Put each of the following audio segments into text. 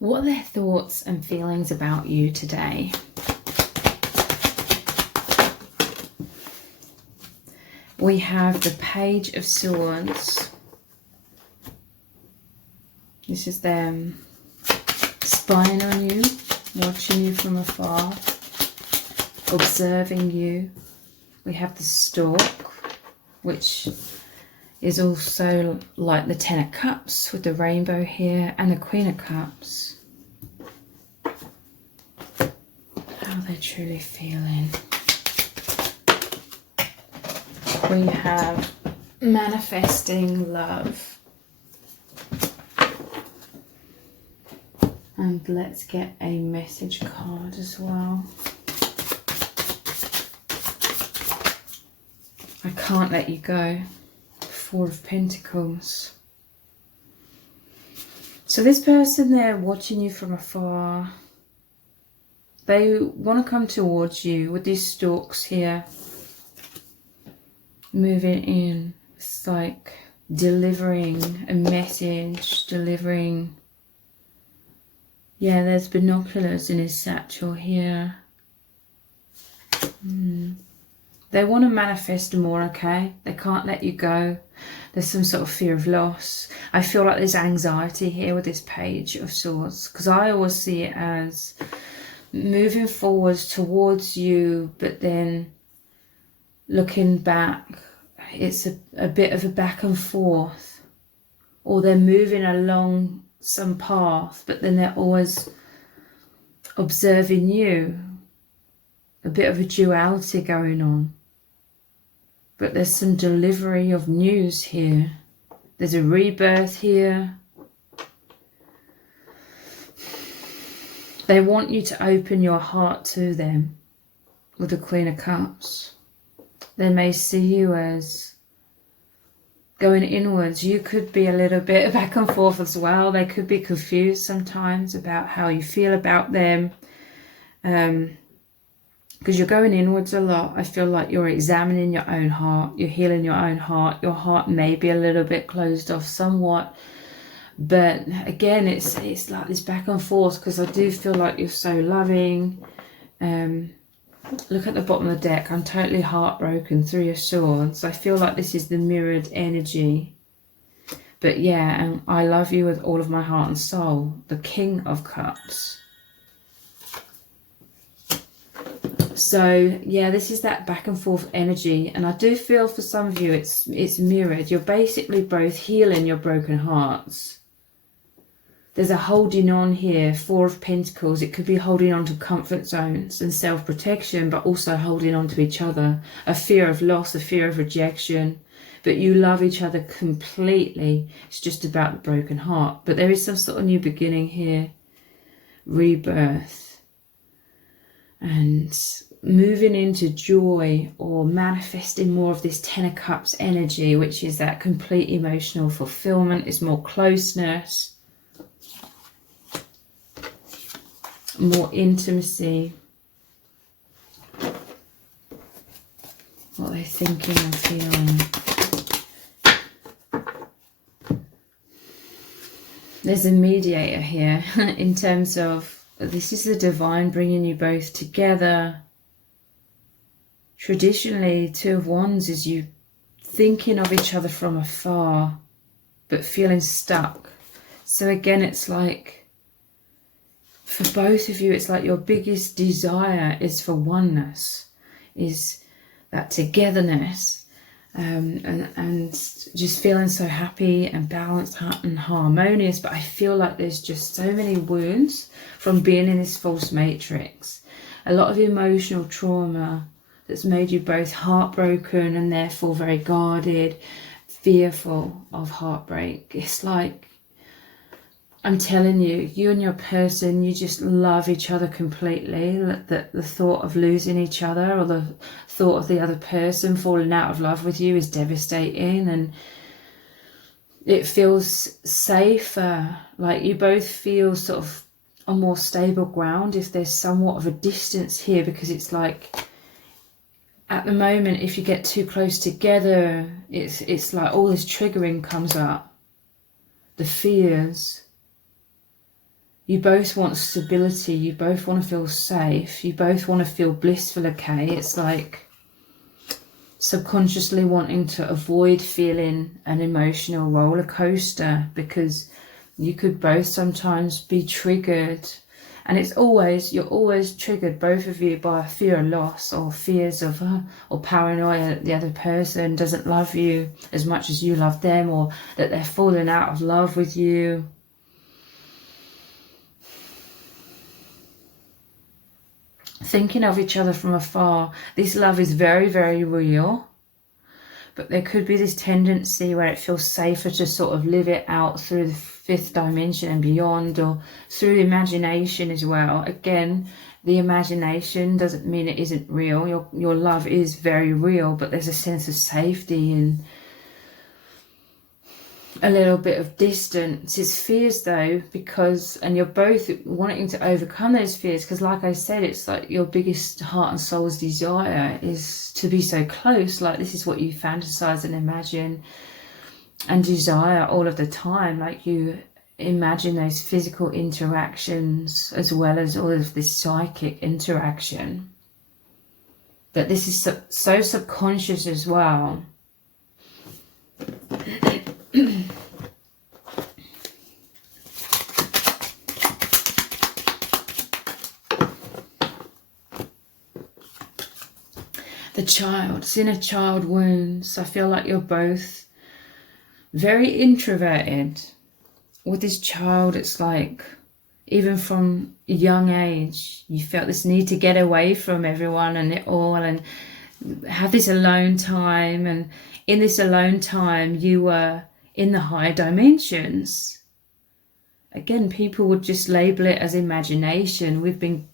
What are their thoughts and feelings about you today? We have the Page of Swords. This is them spying on you, watching you from afar, observing you. We have the Stork, which is also like the Ten of Cups with the rainbow here, and the Queen of Cups. How they're truly feeling. We have manifesting love. And let's get a message card as well. I can't let you go. Four of Pentacles. So this person there watching you from afar, they want to come towards you with these stalks here. Moving in. It's like delivering a message, delivering. Yeah, there's binoculars in his satchel here. They want to manifest more, okay? They can't let you go. There's some sort of fear of loss. I feel like there's anxiety here with this Page of Swords, because I always see it as moving forwards towards you, but then looking back. It's a bit of a back and forth. Or they're moving along some path, but then they're always observing you. A bit of a duality going on. But there's some delivery of news here. There's a rebirth here. They want you to open your heart to them with the Queen of Cups. They may see you as going inwards. You could be a little bit back and forth as well. They could be confused sometimes about how you feel about them. Because you're going inwards a lot. I feel like you're examining your own heart. You're healing your own heart. Your heart may be a little bit closed off somewhat. But again, it's like this back and forth, because I do feel like you're so loving. Look at the bottom of the deck. I'm totally heartbroken. Three of Swords. I feel like this is the mirrored energy. But yeah, and I love you with all of my heart and soul. The King of Cups. So yeah, this is that back and forth energy, and I do feel for some of you it's mirrored. You're basically both healing your broken hearts. There's a holding on here, Four of Pentacles. It could be holding on to comfort zones and self-protection, but also holding on to each other. A fear of loss, a fear of rejection, but you love each other completely. It's just about the broken heart. But there is some sort of new beginning here, rebirth, and moving into joy, or manifesting more of this Ten of Cups energy, which is that complete emotional fulfillment. Is more closeness, more intimacy. What they're thinking and feeling. There's a mediator here in terms of this is the divine bringing you both together. Traditionally, Two of Wands is you thinking of each other from afar, but feeling stuck. So again, it's like, for both of you, it's like your biggest desire is for oneness, is that togetherness, and just feeling so happy and balanced and harmonious. But I feel like there's just so many wounds from being in this false matrix. A lot of emotional trauma that's made you both heartbroken and therefore very guarded, fearful of heartbreak. It's like, I'm telling you, you and your person, you just love each other completely. The thought of losing each other, or the thought of the other person falling out of love with you, is devastating, and it feels safer. Like you both feel sort of on more stable ground if there's somewhat of a distance here, because it's like, at the moment, if you get too close together, it's like all this triggering comes up. The fears. You both want stability. You both want to feel safe. You both want to feel blissful, okay? It's like subconsciously wanting to avoid feeling an emotional roller coaster, because you could both sometimes be triggered. And it's always, you're always triggered, both of you, by a fear of loss, or fears of, or paranoia that the other person doesn't love you as much as you love them, or that they're falling out of love with you. Thinking of each other from afar. This love is very, very real. But there could be this tendency where it feels safer to sort of live it out through the fifth dimension and beyond, or through imagination as well. Again, the imagination doesn't mean it isn't real. Your love is very real, but there's a sense of safety and a little bit of distance. It's fears though, because, and you're both wanting to overcome those fears, because like I said, it's like your biggest heart and soul's desire is to be so close. Like this is what you fantasize and imagine and desire all of the time. Like you imagine those physical interactions as well as all of this psychic interaction. That this is so subconscious as well. The child, it's inner child wounds. I feel like you're both very introverted. With this child, it's like, even from a young age, you felt this need to get away from everyone and it all, and have this alone time. And in this alone time, you were in the higher dimensions. Again, people would just label it as imagination. We've been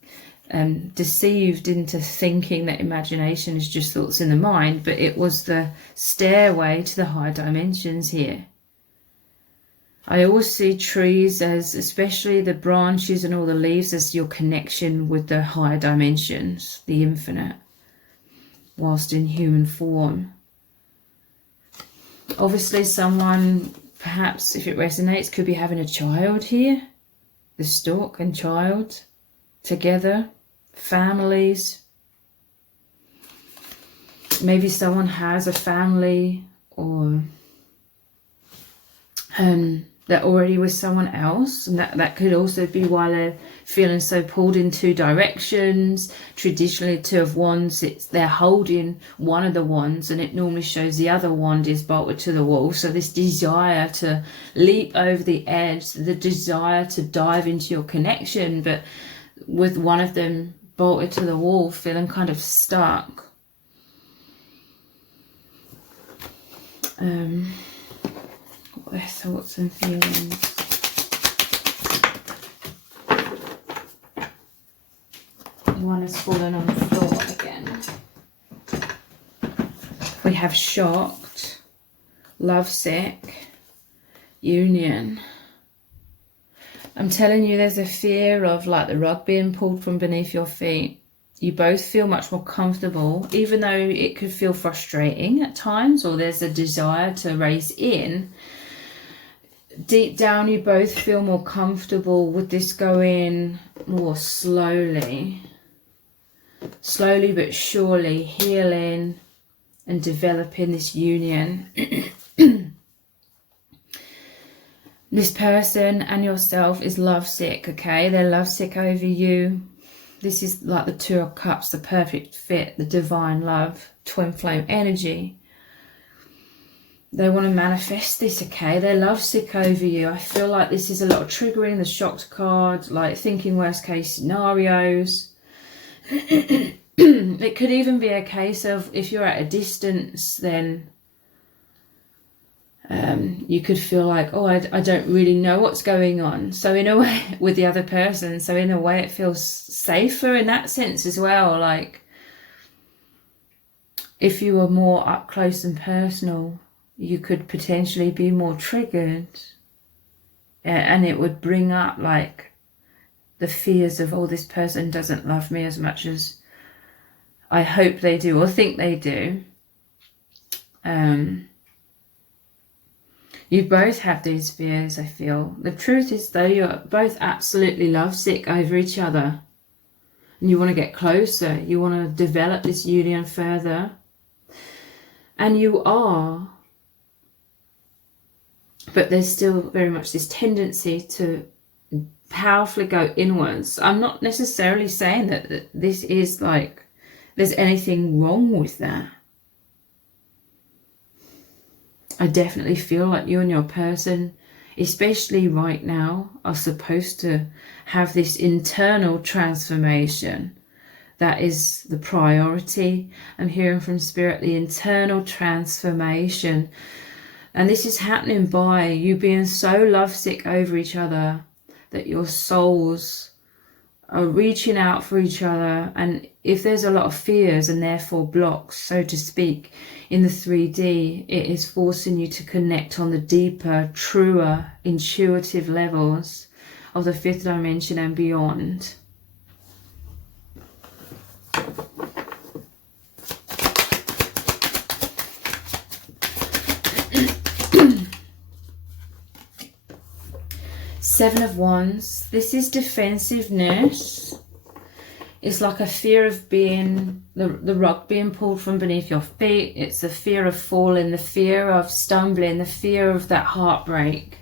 deceived into thinking that imagination is just thoughts in the mind, but it was the stairway to the higher dimensions here. I always see trees as, especially the branches and all the leaves, as your connection with the higher dimensions, the infinite, whilst in human form. Obviously someone, perhaps if it resonates, could be having a child here. The stork and child together. Families. Maybe someone has a family, or they're already with someone else, and that could also be why they're feeling so pulled in two directions. Traditionally, Two of Wands, they're holding one of the wands, and it normally shows the other wand is bolted to the wall. So this desire to leap over the edge, the desire to dive into your connection, but with one of them bolted to the wall, feeling kind of stuck. What are their thoughts and feelings? One has fallen on the floor again. We have shocked, lovesick, union. I'm telling you, there's a fear of like the rug being pulled from beneath your feet. You both feel much more comfortable, even though it could feel frustrating at times, or there's a desire to race in. Deep down, you both feel more comfortable with this going more slowly. Slowly but surely healing and developing this union. This person and yourself is lovesick, okay? They're lovesick over you. This is like the Two of Cups, the perfect fit, the divine love, twin flame energy. They want to manifest this, okay? They're lovesick over you. I feel like this is a lot of triggering, the shocked card, like thinking worst case scenarios. It could even be a case of, if you're at a distance, then you could feel like, oh, I don't really know what's going on. So in a way, with the other person, so in a way it feels safer in that sense as well. Like if you were more up close and personal, you could potentially be more triggered, and it would bring up like the fears of, oh, this person doesn't love me as much as I hope they do or think they do. You both have these fears, I feel. The truth is, though, you're both absolutely lovesick over each other. And you want to get closer. You want to develop this union further. And you are. But there's still very much this tendency to powerfully go inwards. I'm not necessarily saying that this is like there's anything wrong with that. I definitely feel like you and your person, especially right now, are supposed to have this internal transformation. That is the priority. I'm hearing from Spirit, the internal transformation. And this is happening by you being so lovesick over each other that your souls are reaching out for each other. And if there's a lot of fears and therefore blocks, so to speak, in the 3D, it is forcing you to connect on the deeper, truer, intuitive levels of the 5th dimension and beyond. Seven of Wands. This is defensiveness. It's like a fear of being, the rug being pulled from beneath your feet. It's the fear of falling, the fear of stumbling, the fear of that heartbreak.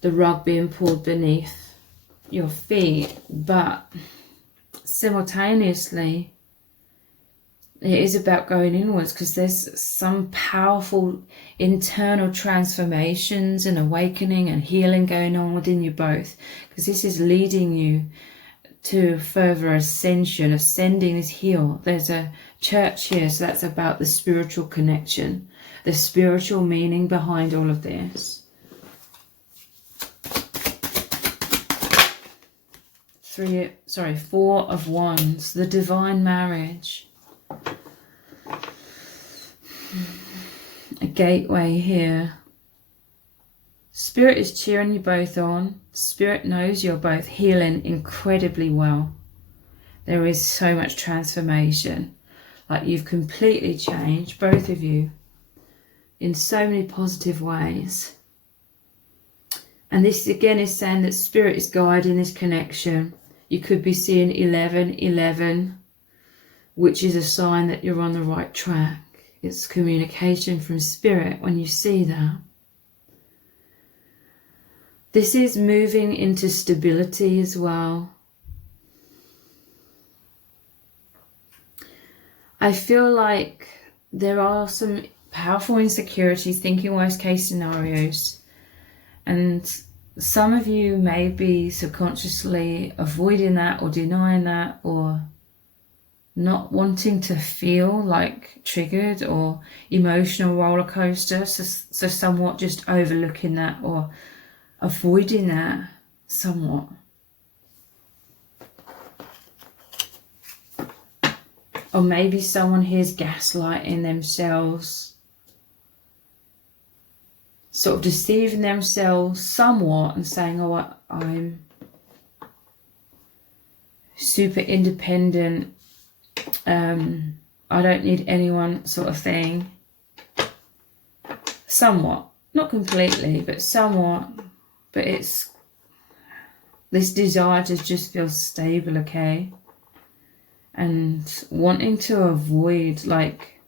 The rug being pulled beneath your feet. But simultaneously, it is about going inwards, because there's some powerful internal transformations and awakening and healing going on within you both, because this is leading you to further ascension. Ascending is heal. There's a church here, so that's about the spiritual connection, the spiritual meaning behind all of this. Four of Wands, the divine marriage. A gateway here. Spirit is cheering you both on. Spirit knows you're both healing incredibly well. There is so much transformation. Like you've completely changed, both of you, in so many positive ways. And this again is saying that Spirit is guiding this connection. You could be seeing 1111, which is a sign that you're on the right track. It's communication from Spirit when you see that. This is moving into stability as well. I feel like there are some powerful insecurities, thinking worst case scenarios. And some of you may be subconsciously avoiding that or denying that, or not wanting to feel like triggered or emotional roller coaster. So somewhat just overlooking that or avoiding that somewhat. Or maybe someone here's gaslighting themselves, sort of deceiving themselves somewhat and saying, oh, I'm super independent, I don't need anyone, sort of thing. Somewhat, not completely, but somewhat. But it's this desire to just feel stable, okay? And wanting to avoid like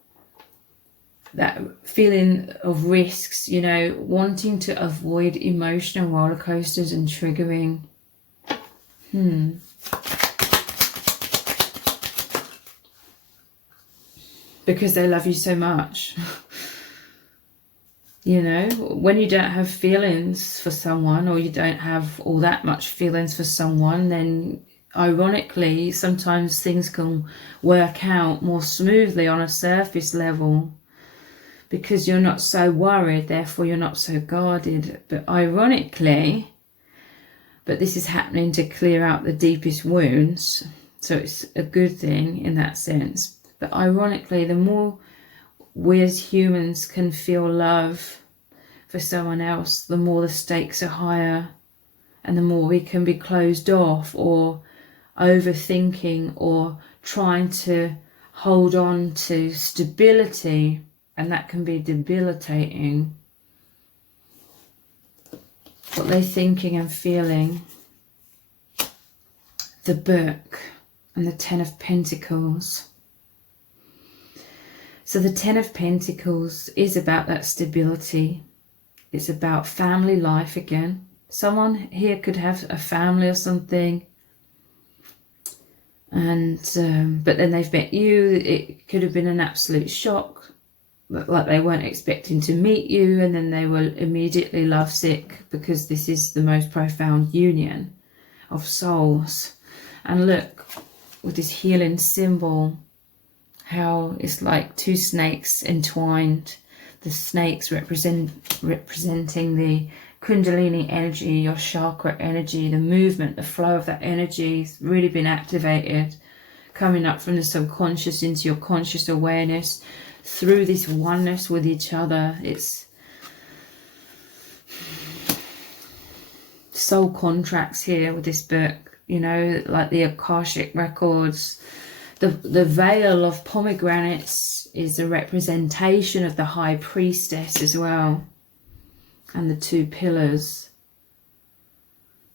that feeling of risks, you know, wanting to avoid emotional roller coasters and triggering. Because they love you so much. You know, when you don't have feelings for someone, or you don't have all that much feelings for someone, then ironically, sometimes things can work out more smoothly on a surface level because you're not so worried, therefore you're not so guarded. But ironically, but this is happening to clear out the deepest wounds, so it's a good thing in that sense. But ironically, the more we as humans can feel love for someone else, the more the stakes are higher, and the more we can be closed off or overthinking or trying to hold on to stability, and that can be debilitating. what they're thinking and feeling. The Book and the Ten of Pentacles. So the Ten of Pentacles is about that stability. It's about family life again. Someone here could have a family or something, and but then they've met you. It could have been an absolute shock, like they weren't expecting to meet you, and then they were immediately lovesick, because this is the most profound union of souls. And look, with this healing symbol, how it's like two snakes entwined. The snakes representing the Kundalini energy, your chakra energy, the movement, the flow of that energy has really been activated, coming up from the subconscious into your conscious awareness through this oneness with each other. It's soul contracts here with this book, you know, like the Akashic records. The veil of pomegranates is a representation of the High Priestess as well. And the two pillars.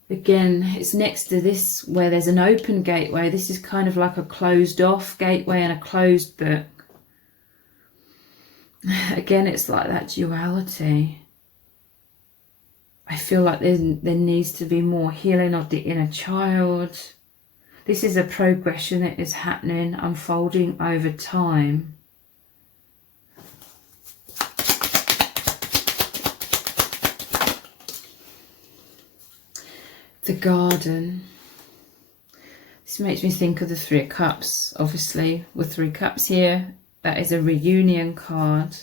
Again, it's next to this where there's an open gateway. This is kind of like a closed off gateway and a closed book. Again, it's like that duality. I feel like there needs to be more healing of the inner child. This is a progression that is happening, unfolding over time. The Garden. This makes me think of the Three of Cups, obviously, with Three Cups here. That is a reunion card.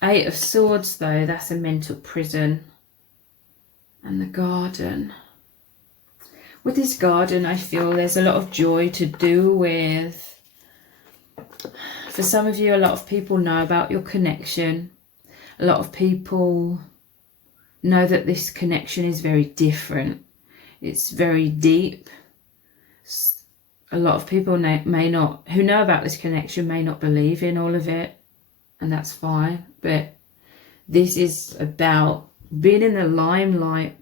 Eight of Swords, though, that's a mental prison. And the Garden. With this Garden, I feel there's a lot of joy to do with. For some of you, a lot of people know about your connection. A lot of people know that this connection is very different. It's very deep. A lot of people who know about this connection may not believe in all of it, and that's fine. But this is about being in the limelight.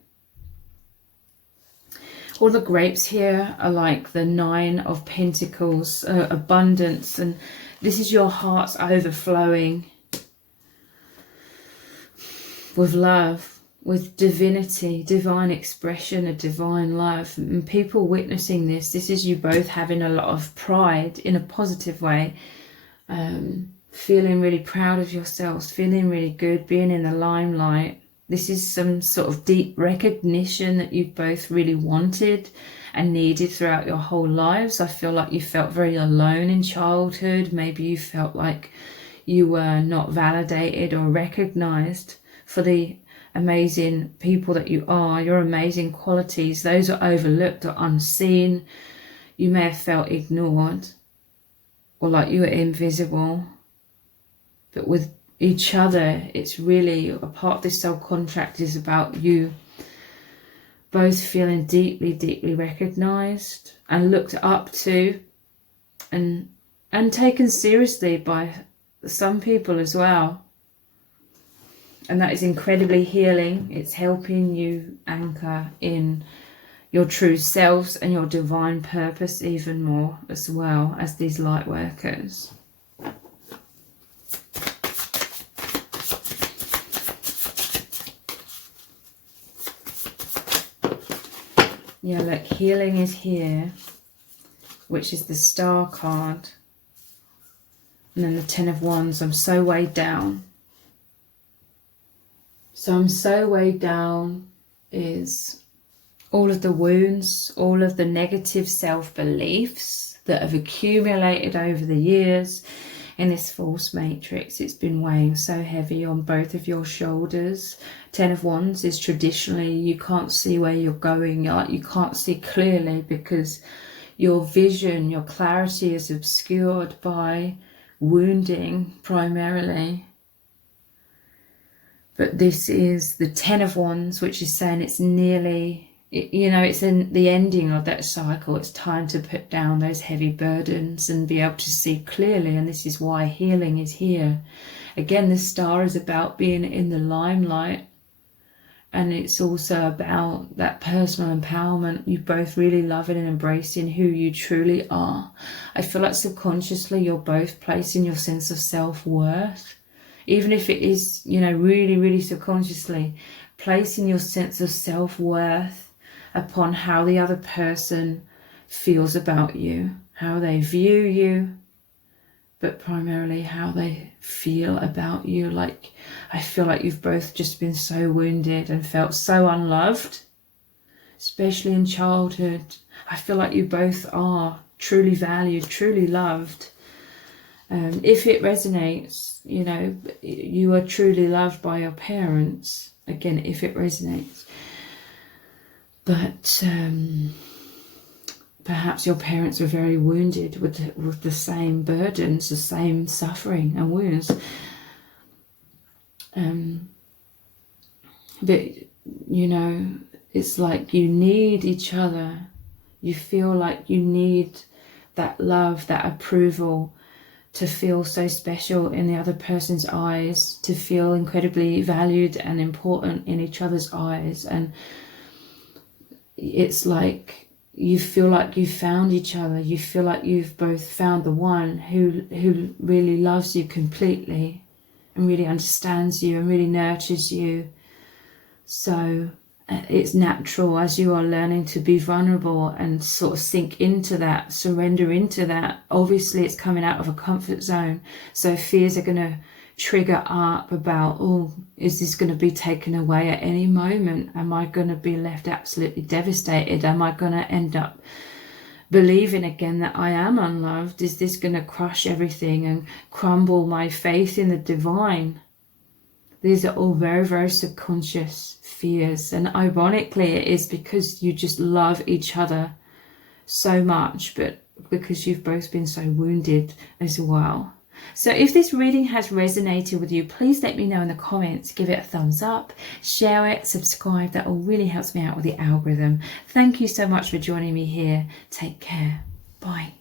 All the grapes here are like the Nine of Pentacles, abundance, and this is your heart's overflowing with love, with divinity, divine expression, a divine love. And people witnessing this is you both having a lot of pride in a positive way, feeling really proud of yourselves, feeling really good, being in the limelight. This is some sort of deep recognition that you've both really wanted and needed throughout your whole lives. I feel like you felt very alone in childhood. Maybe you felt like you were not validated or recognized for the amazing people that you are, your amazing qualities. Those are overlooked or unseen. You may have felt ignored or like you were invisible. But with each other, it's really a part of this soul contract is about you both feeling deeply, deeply recognized and looked up to and taken seriously by some people as well. And that is incredibly healing. It's helping you anchor in your true selves and your divine purpose even more, as well as these light workers. Yeah, look, healing is here, which is the Star card. And then the Ten of Wands. I'm so weighed down. So I'm so weighed down is all of the wounds, all of the negative self-beliefs that have accumulated over the years in this false matrix. It's been weighing so heavy on both of your shoulders. Ten of Wands is traditionally you can't see where you're going. You can't see clearly because your vision, your clarity is obscured by wounding primarily. But this is the Ten of Wands, which is saying it's nearly, it's in the ending of that cycle. It's time to put down those heavy burdens and be able to see clearly. And this is why healing is here. Again, the Star is about being in the limelight And it's also about that personal empowerment, you both really loving and embracing who you truly are. I feel like subconsciously you're both placing your sense of self-worth, even if it is, you know, really, really subconsciously, placing your sense of self-worth upon how the other person feels about you, how they view you, but primarily how they feel about you. Like, I feel like you've both just been so wounded and felt so unloved, especially in childhood. I feel like you both are truly valued, truly loved. If it resonates, you know, you are truly loved by your parents. Again, if it resonates. But perhaps your parents were very wounded with the same burdens, the same suffering and wounds. But, you know, it's like you need each other. You feel like you need that love, that approval, to feel so special in the other person's eyes, to feel incredibly valued and important in each other's eyes. And it's like you feel like you found each other. You feel like you've both found the one who really loves you completely and really understands you and really nurtures you. So it's natural, as you are learning to be vulnerable and sort of sink into that, surrender into that. Obviously it's coming out of a comfort zone, so fears are going to trigger up about, oh, is this going to be taken away at any moment? Am I going to be left absolutely devastated? Am I going to end up believing again that I am unloved? Is this going to crush everything and crumble my faith in the divine? These are all very, very subconscious fears. And ironically, it is because you just love each other so much, but because you've both been so wounded as well. So if this reading has resonated with you, please let me know in the comments. Give it a thumbs up, share it, subscribe. That all really helps me out with the algorithm. Thank you so much for joining me here. Take care. Bye.